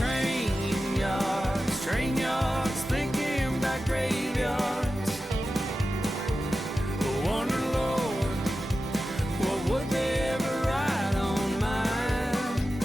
train yards, thinking about graveyards. I wonder, Lord, what would they ever write on mine?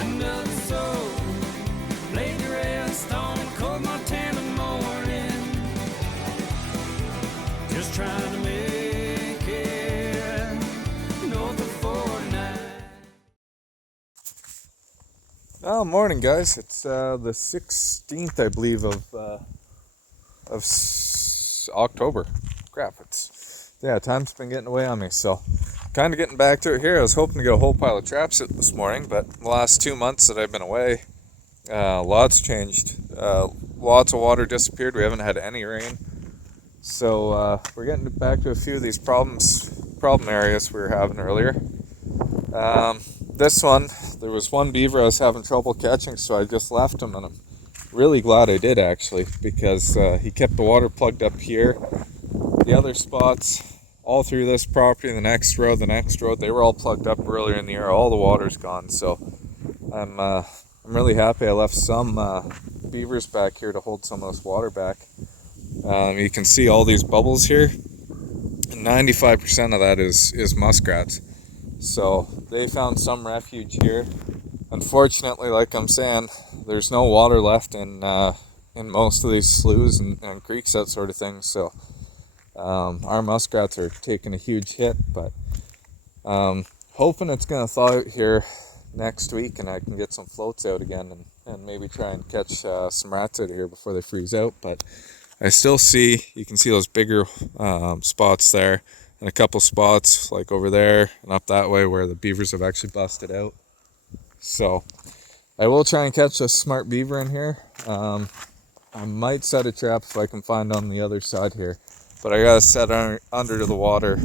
Another soul laid to rest on a cold Montana morning, just trying to make it north of 49. Oh, morning, guys. It's the 16th, I believe, of October. Crap, time's been getting away on me, so kind of getting back to it here. I was hoping to get a whole pile of traps out this morning, but the last 2 months that I've been away, lots changed. Lots of water disappeared. We haven't had any rain, so we're getting back to a few of these problem areas we were having earlier. This one, there was one beaver I was having trouble catching, so I just left him, and I'm really glad I did, actually, because he kept the water plugged up here. The other spots, all through this property, the next road, they were all plugged up earlier in the year. All the water's gone, so I'm really happy I left some beavers back here to hold some of this water back. You can see all these bubbles here, and 95% of that is muskrats. So they found some refuge here. Unfortunately, like I'm saying, there's no water left in most of these sloughs and creeks, that sort of thing. So our muskrats are taking a huge hit, but hoping it's going to thaw out here next week and I can get some floats out again and maybe try and catch some rats out of here before they freeze out. But I still see, you can see those bigger spots there, and a couple spots like over there and up that way where the beavers have actually busted out. So I will try and catch a smart beaver in here. I might set a trap if I can find on the other side here, but I gotta set under the water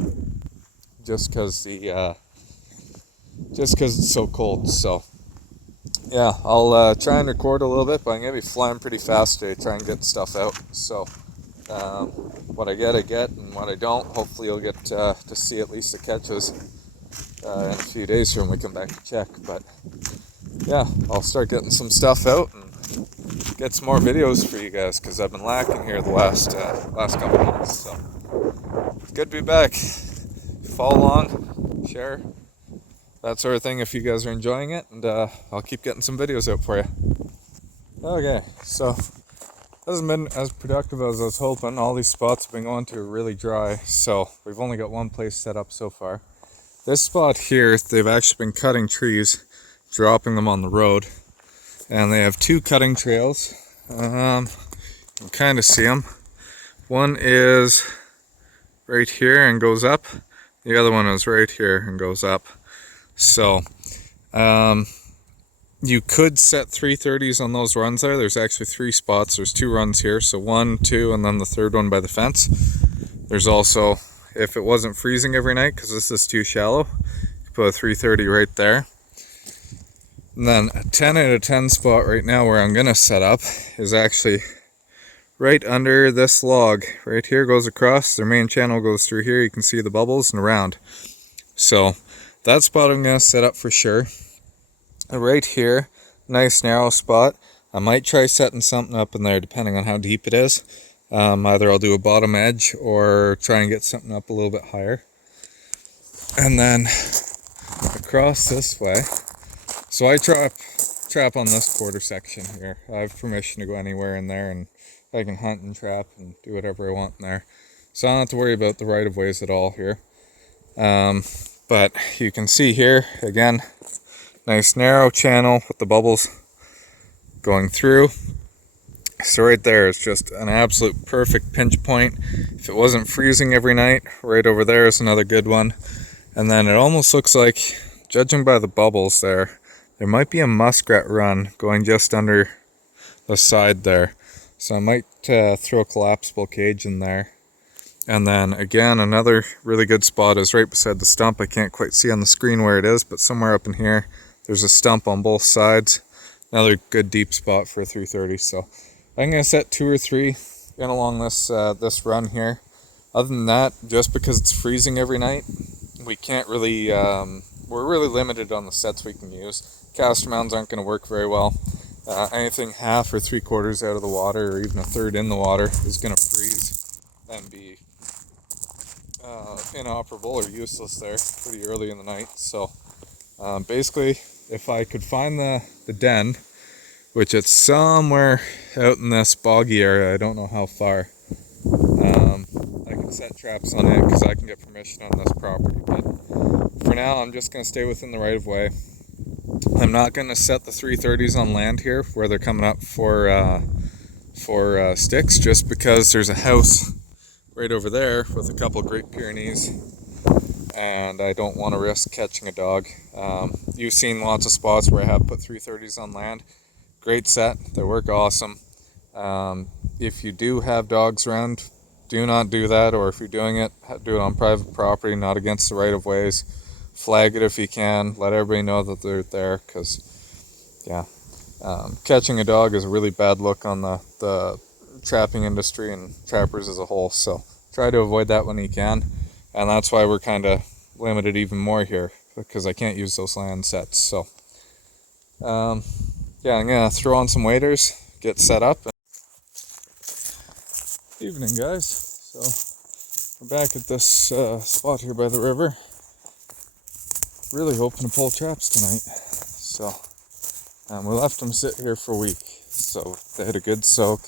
just because it's so cold. So yeah, I'll try and record a little bit, but I'm gonna be flying pretty fast today, try and get stuff out. So what I get, and what I don't, hopefully you'll get to see at least the catches in a few days here when we come back to check. But yeah, I'll start getting some stuff out and get some more videos for you guys, because I've been lacking here the last couple months. So it's good to be back. Follow along, share, that sort of thing if you guys are enjoying it, and I'll keep getting some videos out for you. Okay, so hasn't been as productive as I was hoping. All these spots have been going to really dry, so we've only got one place set up so far. This spot here, they've actually been cutting trees, dropping them on the road, and they have two cutting trails. You can kind of see them. One is right here and goes up. The other one is right here and goes up. So you could set 330s on those runs there. There's actually 3 spots. There's 2 runs here. So 1, 2, and then the third one by the fence. There's also, if it wasn't freezing every night, because this is too shallow, you put a 330 right there. And then a 10 out of 10 spot right now where I'm going to set up is actually right under this log. Right here goes across. Their main channel goes through here. You can see the bubbles and around. So that spot I'm going to set up for sure. Right here, nice narrow spot. I might try setting something up in there depending on how deep it is. Either I'll do a bottom edge or try and get something up a little bit higher. And then across this way, so I trap on this quarter section here. I have permission to go anywhere in there, and I can hunt and trap and do whatever I want in there. So I don't have to worry about the right of ways at all here. But you can see here, again, nice narrow channel with the bubbles going through. So right there is just an absolute perfect pinch point. If it wasn't freezing every night, right over there is another good one. And then it almost looks like, judging by the bubbles there might be a muskrat run going just under the side there. So I might throw a collapsible cage in there. And then again, another really good spot is right beside the stump. I can't quite see on the screen where it is, but somewhere up in here, there's a stump on both sides. Another good deep spot for a 330. So I'm going to set 2 or 3 in along this this run here. Other than that, just because it's freezing every night, we can't really we're really limited on the sets we can use. Caster mounds aren't going to work very well. Anything half or 3/4 out of the water, or even a third in the water, is going to freeze and be inoperable or useless there pretty early in the night. So basically, if I could find the den, which it's somewhere out in this boggy area, I don't know how far, I can set traps on it because I can get permission on this property. But for now, I'm just going to stay within the right of way. I'm not going to set the 330s on land here where they're coming up for sticks, just because there's a house right over there with a couple Great Pyrenees, and I don't want to risk catching a dog. You've seen lots of spots where I have put 330s on land. Great set, they work awesome. If you do have dogs around, do not do that, or if you're doing it, do it on private property, not against the right of ways. Flag it if you can, let everybody know that they're there, because catching a dog is a really bad look on the trapping industry and trappers as a whole. So try to avoid that when you can, and that's why we're kind of limited even more here, because I can't use those land sets. So I'm gonna throw on some waders, get set up. Evening, guys. So we're back at this spot here by the river. Really hoping to pull traps tonight. So we left them sit here for a week, so they had a good soak.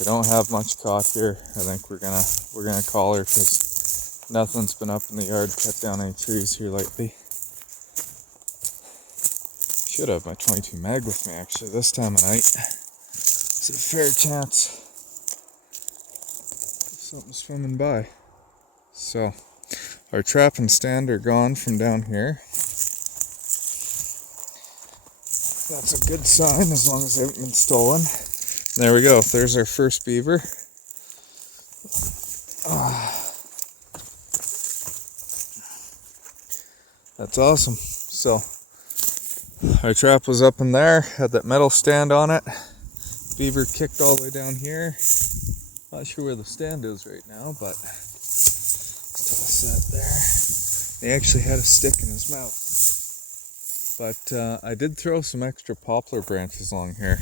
We don't have much caught here. I think we're gonna call her, because nothing's been up in the yard, cut down any trees here lately. Should have my 22 mag with me actually this time of night. It's a fair chance of something swimming by. So our trap and stand are gone from down here. That's a good sign, as long as they haven't been stolen. There we go, there's our first beaver. That's awesome. So our trap was up in there, had that metal stand on it. Beaver kicked all the way down here. Not sure where the stand is right now, but still set there. He actually had a stick in his mouth. But I did throw some extra poplar branches along here.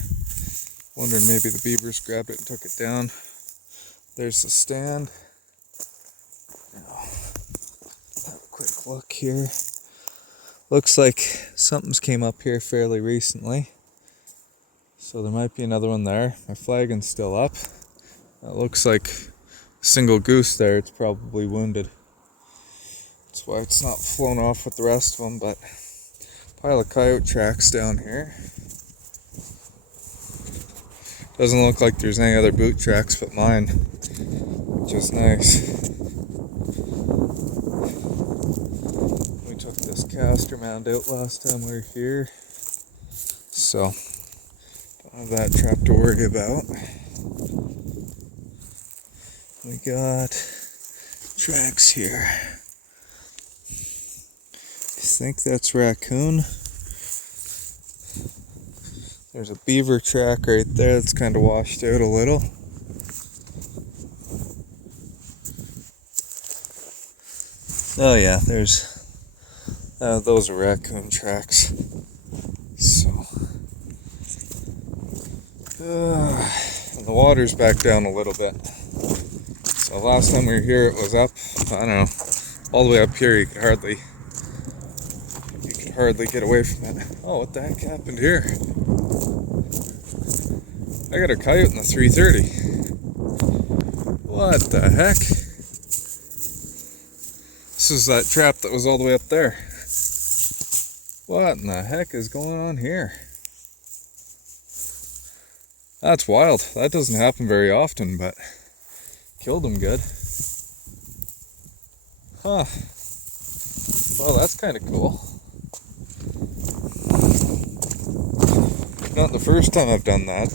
Wondering maybe the beavers grabbed it and took it down. There's the stand. Now, have a quick look here. Looks like something's came up here fairly recently. So there might be another one there. My flagon's still up. That looks like a single goose there. It's probably wounded. That's why it's not flown off with the rest of them, but pile of coyote tracks down here. Doesn't look like there's any other boot tracks but mine, which is nice. We took this caster mound out last time we were here, so don't have that trap to worry about. We got tracks here. I think that's raccoon. There's a beaver track right there that's kind of washed out a little. Oh yeah, there's those are raccoon tracks. So and the water's back down a little bit. So last time we were here, it was up, I don't know, all the way up here. You could hardly get away from it. Oh, what the heck happened here? I got a coyote in the 330. What the heck? This is that trap that was all the way up there. What in the heck is going on here? That's wild. That doesn't happen very often, but killed him good. Huh. Well, that's kind of cool. Not the first time I've done that.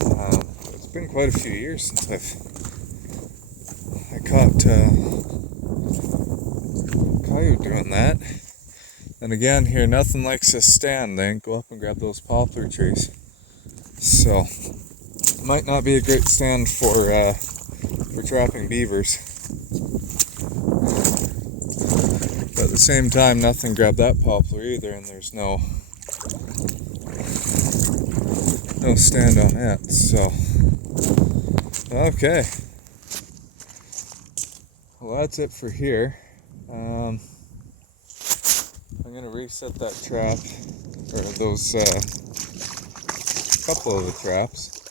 It's been quite a few years since I caught coyote doing that. And again, here nothing likes a stand. They go up and grab those poplar trees. So might not be a great stand for trapping beavers. But the same time, nothing grabbed that poplar either, and there's no stand on it. So, okay. Well, that's it for here. I'm gonna reset that trap, or those couple of the traps.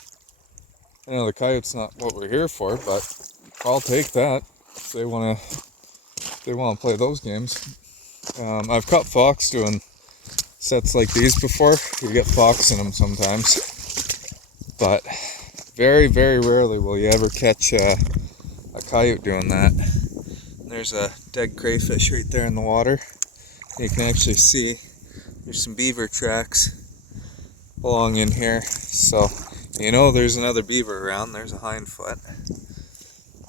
I know the coyote's not what we're here for, but I'll take that if they wanna play those games. I've caught fox doing sets like these before. You get fox in them sometimes, but very, very rarely will you ever catch a coyote doing that. There's a dead crayfish right there in the water. You can actually see there's some beaver tracks along in here, so you know there's another beaver around. There's a hind foot.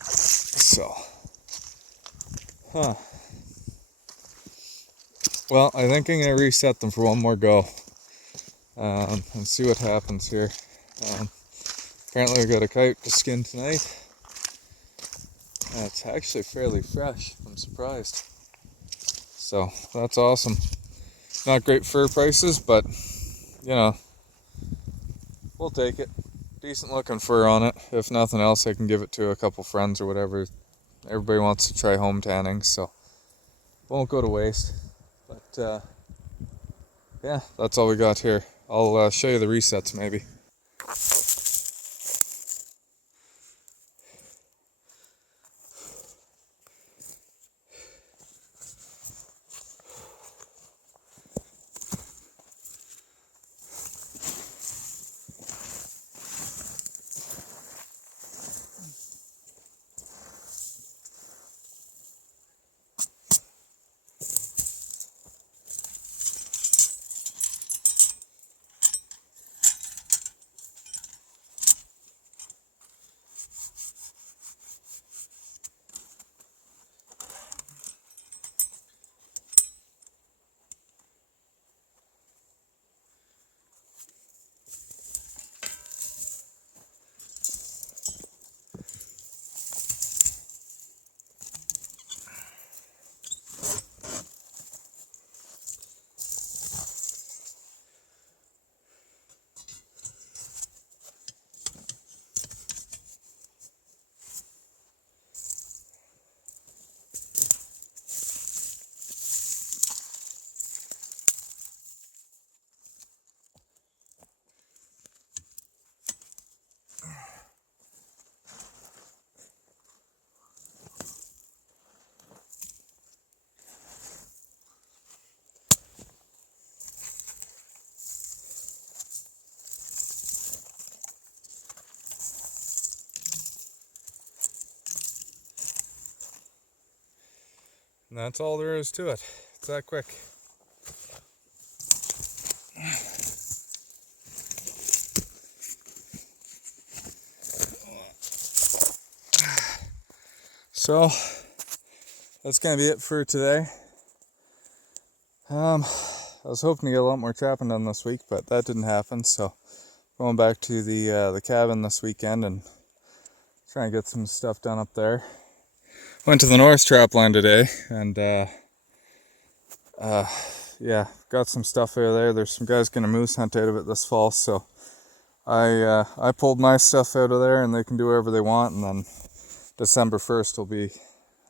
So, well, I think I'm going to reset them for one more go and see what happens here. Apparently we got a coyote to skin tonight. It's actually fairly fresh. I'm surprised. So that's awesome. Not great fur prices, but you know, we'll take it. Decent looking fur on it. If nothing else, I can give it to a couple friends or whatever. Everybody wants to try home tanning, so won't go to waste. But yeah, that's all we got here. I'll show you the resets maybe. And that's all there is to it. It's that quick. So that's gonna be it for today. I was hoping to get a lot more trapping done this week, but that didn't happen. So going back to the cabin this weekend and trying to get some stuff done up there. Went to the north trap line today, and yeah, got some stuff out of there. There's some guys gonna moose hunt out of it this fall, so I pulled my stuff out of there, and they can do whatever they want. And then December 1st will be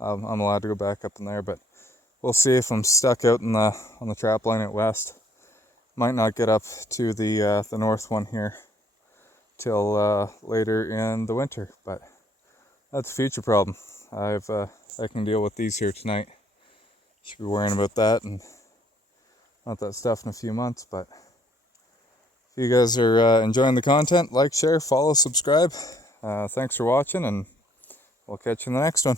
I'm allowed to go back up in there, but we'll see if I'm stuck out in on the trap line out west. Might not get up to the north one here till later in the winter, but that's a future problem. I can deal with these here tonight. Should be worrying about that and not that stuff in a few months. But if you guys are enjoying the content, like, share, follow, subscribe. Thanks for watching, and we'll catch you in the next one.